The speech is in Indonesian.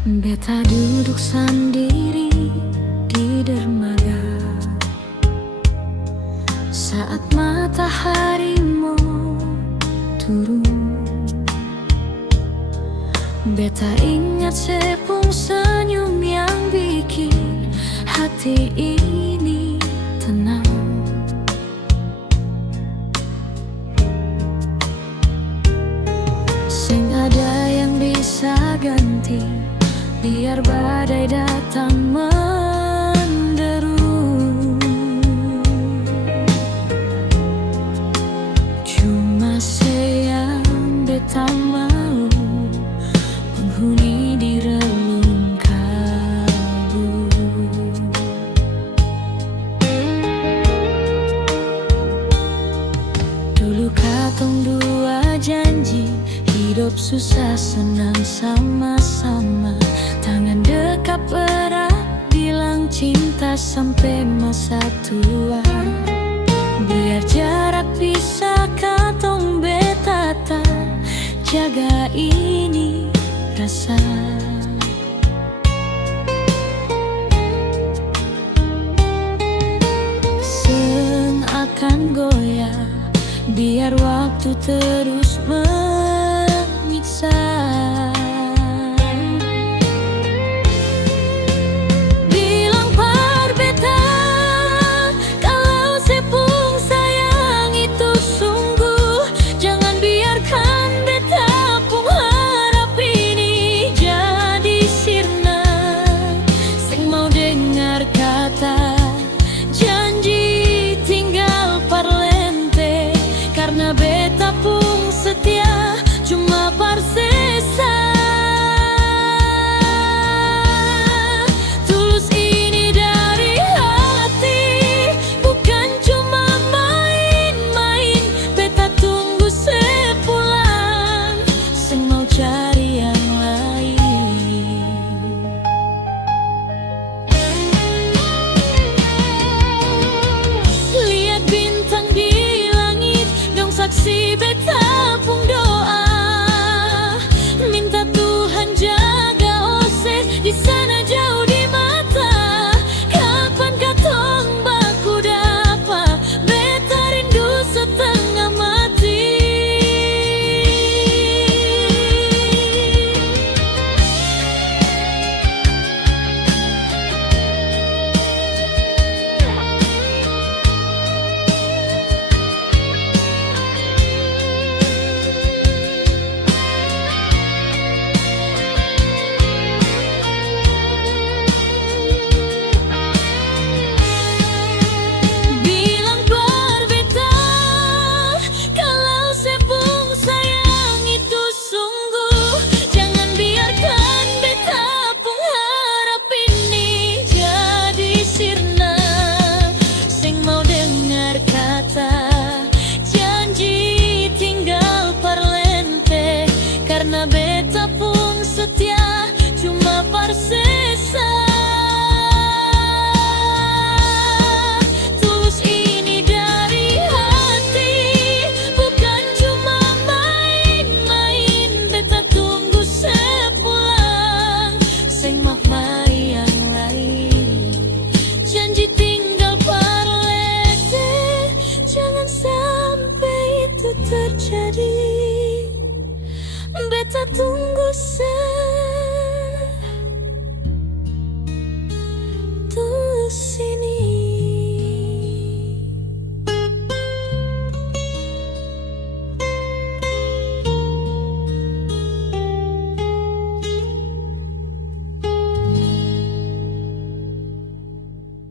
Beta duduk sendiri di dermaga saat matahari mau turun. Beta ingat sepung senyum yang bikin hati ini tenang. Sing ada yang bisa ganti, biar badai datang menderu. Cuma sayang beta mau penghuni di relung kalbu. Dulu katong dua janji, hidup susah senang sama-sama. Tangan dekat erat, bilang cinta sampai masa tua. Biar jarak bisa katong beta tak jaga ini rasa. Sen akan goyah, biar waktu terus menyiksa. Bilang par beta, kalau sepung sayang itu sungguh, jangan biarkan beta pun harap ini jadi sirna. Sing mau dengar kata janji tinggal parlente, karena beta pun setia cuma parsesa. Tulus ini dari hati, bukan cuma main-main. Beta tunggu sepulang, sing mau cari yang lain. Lihat bintang di langit, dong saksi beta pun doa. Minta Tuhan jaga ose di sana jauh di mata. Kapan katong baku dapa, beta rindu setengah mati. Bilang par beta, kalau sepung sayang itu sungguh, jangan biarkan beta pun harap ini jadi sirna. Sing mau dengar kata janji tinggal parlente, karena beta pun setia cuma parse.